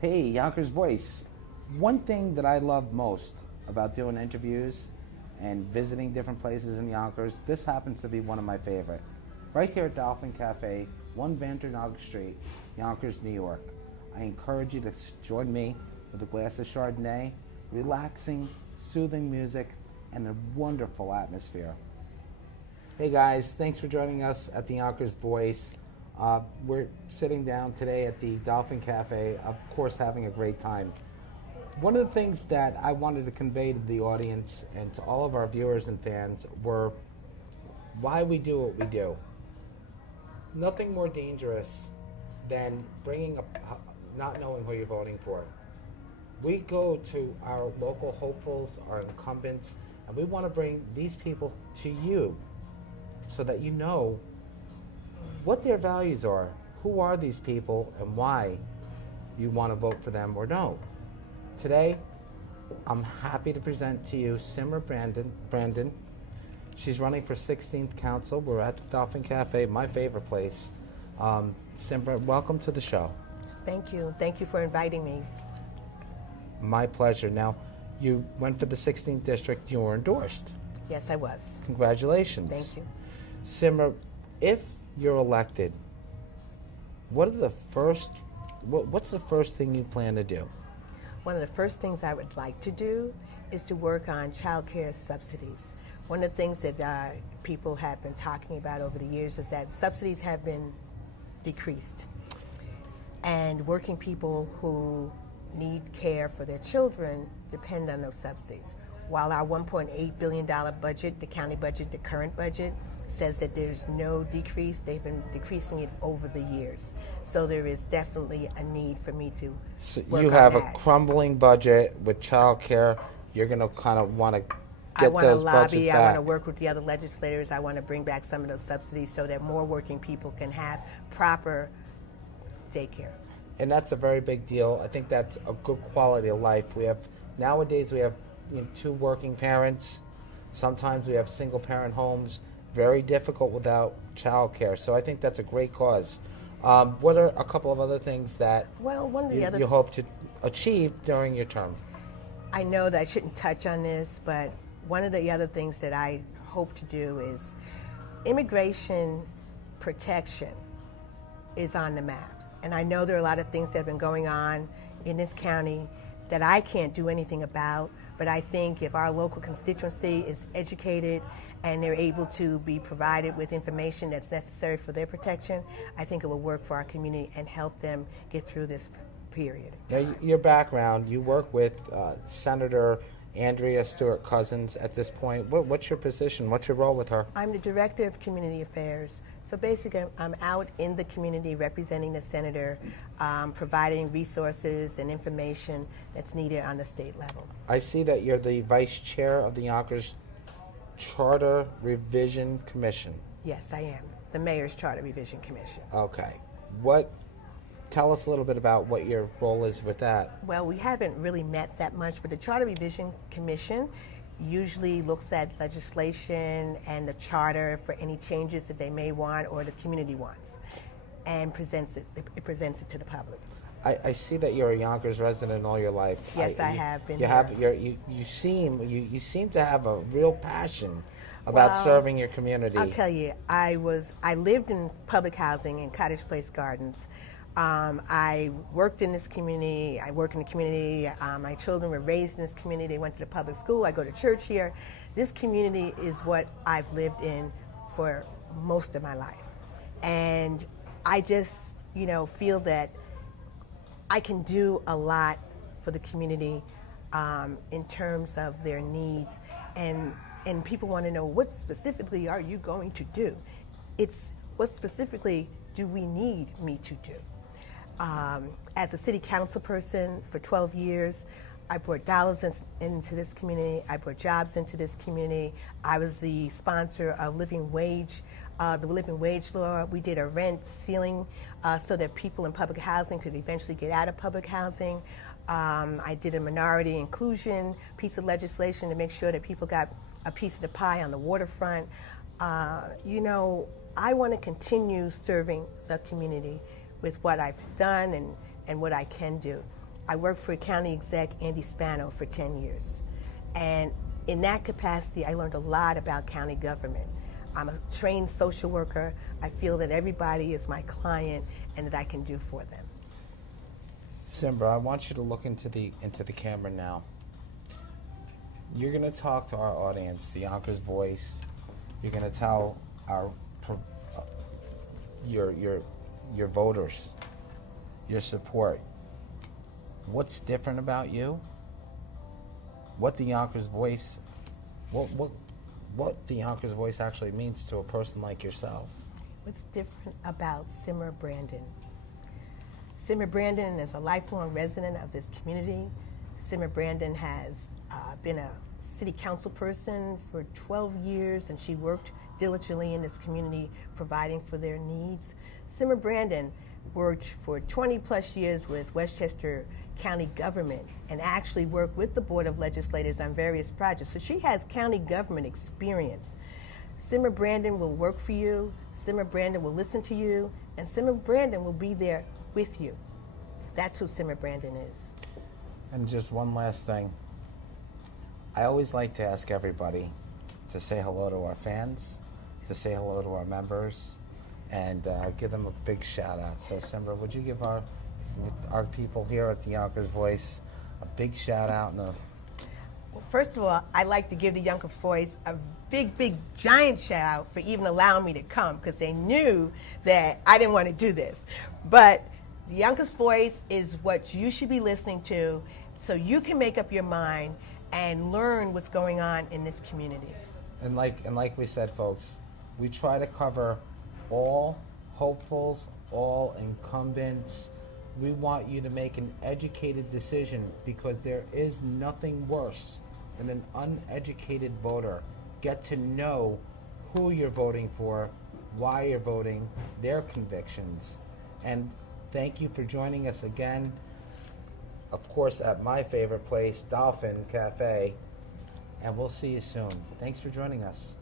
Hey, Yonkers Voice. One thing that I love most about doing interviews and visiting different places in Yonkers, this happens to be one of my favorite. Right here at Dolphin Cafe, 1 Vander Street, Yonkers, New York. I encourage you to join me with a glass of Chardonnay, relaxing, soothing music, and a wonderful atmosphere. Hey guys, thanks for joining us at the Yonkers Voice. We're sitting down today at the Dolphin Cafe, of course having a great time. One of the things that I wanted to convey to the audience and to all of our viewers and fans were why we do what we do. Nothing more dangerous than bringing up not knowing who you're voting for. We go to our local hopefuls, our incumbents, and we want to bring these people to you so that you know what their values are, who are these people, and why you want to vote for them or no. Today, I'm happy to present to you Symra Brandon. She's running for 16th Council. We're at the Dolphin Cafe, my favorite place. Symra, welcome to the show. Thank you. Thank you for inviting me. My pleasure. Now, you went for the 16th District. You were endorsed. Yes, I was. Congratulations. Thank you. Symra, if you're elected, what's the first thing you plan to do? One of the first things I would like to do is to work on childcare subsidies. One of the things that people have been talking about over the years is that subsidies have been decreased. And working people who need care for their children depend on those subsidies. While our $1.8 billion budget, the county budget, the current budget, says that there's no decrease, they've been decreasing it over the years. So there is definitely a need for me to work you on have that. A crumbling budget with child care. You're going to kind of want to get those budgets back. I want to lobby, I want to work with the other legislators, I want to bring back some of those subsidies so that more working people can have proper daycare. And that's a very big deal. I think that's a good quality of life. Nowadays we have 2 working parents. Sometimes we have single parent homes. Very difficult without child care. So I think that's a great cause. What are a couple of other things that you hope to achieve during your term? I know that I shouldn't touch on this, but one of the other things that I hope to do is immigration protection is on the maps. And I know there are a lot of things that have been going on in this county that I can't do anything about, but I think if our local constituency is educated and they're able to be provided with information that's necessary for their protection, I think it will work for our community and help them get through this period. Now, your background, you work with Senator Andrea Stewart-Cousins at this point. What's your position? What's your role with her? I'm the Director of Community Affairs. So basically, I'm out in the community representing the senator, providing resources and information that's needed on the state level. I see that you're the Vice Chair of the Yonkers Charter Revision Commission. Yes, I am. The Mayor's Charter Revision Commission. Okay. Tell us a little bit about what your role is with that. Well, we haven't really met that much, but the Charter Revision Commission usually looks at legislation and the charter for any changes that they may want or the community wants and presents it to the public. I see that you're a Yonkers resident all your life. Yes, I have been. You seem to have a real passion about serving your community. I'll tell you, I lived in public housing in Cottage Place Gardens. I worked in this community. I work in the community. My children were raised in this community. They went to the public school. I go to church here. This community is what I've lived in for most of my life. And I just, feel that I can do a lot for the community in terms of their needs. And people want to know, what specifically are you going to do? It's what specifically do we need me to do? As a city council person for 12 years, I brought dollars into this community. I brought jobs into this community. I was the sponsor of the living wage law. We did a rent ceiling so that people in public housing could eventually get out of public housing. I did a minority inclusion piece of legislation to make sure that people got a piece of the pie on the waterfront. I want to continue serving the community with what I've done and what I can do. I worked for County Exec Andy Spano for 10 years. And in that capacity, I learned a lot about county government. I'm a trained social worker. I feel that everybody is my client and that I can do for them. Symra, I want you to look into the camera now. You're going to talk to our audience, the Yonkers Voice. You're going to tell your voters, your support, what's different about you, what the Yonkers Voice, what the Yonkers Voice actually means to a person like yourself. What's different about Symra Brandon? Symra Brandon is a lifelong resident of this community. Symra Brandon has been a city council person for 12 years, and she worked diligently in this community providing for their needs. Symra Brandon worked for 20 plus years with Westchester County government and actually worked with the Board of Legislators on various projects. So she has county government experience. Symra Brandon will work for you, Symra Brandon will listen to you, and Symra Brandon will be there with you. That's who Symra Brandon is. And just one last thing. I always like to ask everybody to say hello to our fans, to say hello to our members, and give them a big shout out. So Symra, would you give our people here at the Yonkers Voice a big shout out? Well, first of all, I'd like to give the Yonkers Voice a big, giant shout out for even allowing me to come, because they knew that I didn't want to do this. But the Yonkers Voice is what you should be listening to so you can make up your mind and learn what's going on in this community. And like we said, folks, we try to cover all hopefuls, all incumbents. We want you to make an educated decision, because there is nothing worse than an uneducated voter. Get to know who you're voting for, why you're voting, their convictions. And thank you for joining us again, of course, at my favorite place, Dolphin Cafe. And we'll see you soon. Thanks for joining us.